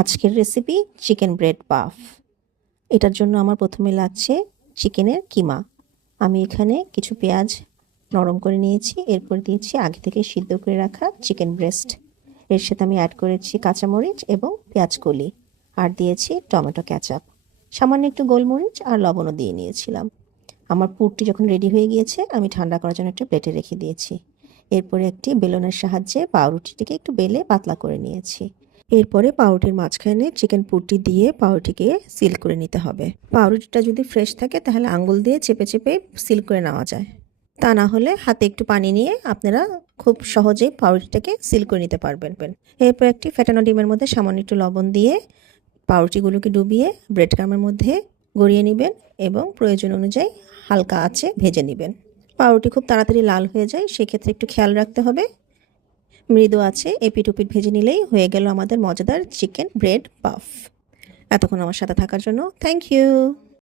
আজকের recipe chicken bread puff. এটার জন্য আমার প্রথমে লাগছে চিকেনের কিমা। আমি এখানে কিছু পেঁয়াজ নরম করে নিয়েছি, এরপর দিয়েছি আগে থেকে সিদ্ধ করে রাখা চিকেন ব্রেস্ট। এর সাথে আমি অ্যাড করেছি কাঁচামরিচ এবং পেঁয়াজ কলি, আর দিয়েছি টমেটো ক্যাচাপ, সামান্য একটু গোলমরিচ আর লবণও দিয়ে নিয়েছিলাম। আমার পুরটি যখন রেডি হয়ে গিয়েছে আমি ঠান্ডা করার জন্য একটা প্লেটে রেখে দিয়েছি। এরপরে একটি বেলনের সাহায্যে পাউরুটিটিকে একটু বেলে পাতলা করে নিয়েছি। এরপরে পাউরুটির মাঝখানে চিকেন পুরটি দিয়ে পাউরুটিকে সিল করে নিতে হবে। পাউরুটিটা যদি ফ্রেশ থাকে তাহলে আঙ্গুল দিয়ে চেপে চেপে সিল করে নেওয়া যায়, তা না হলে হাতে একটু পানি নিয়ে আপনারা খুব সহজেই পাউরুটিটাকে সিল করে নিতে পারবেন। এরপর একটি ফেটানো ডিমের মধ্যে সামান্য একটু লবণ দিয়ে পাউরুটিগুলোকে ডুবিয়ে ব্রেড ক্রামের মধ্যে গড়িয়ে নেবেন এবং প্রয়োজন অনুযায়ী হালকা আঁচে ভেজে নেবেন। পাউরুটি খুব তাড়াতাড়ি লাল হয়ে যায়, সেক্ষেত্রে একটু খেয়াল রাখতে হবে। মৃদু আছে এপিট ওপিট ভেজে নিলেই হয়ে গেল আমাদের মজাদার চিকেন ব্রেড পাফ। এতক্ষণ আমার সাথে থাকার জন্য থ্যাংক ইউ।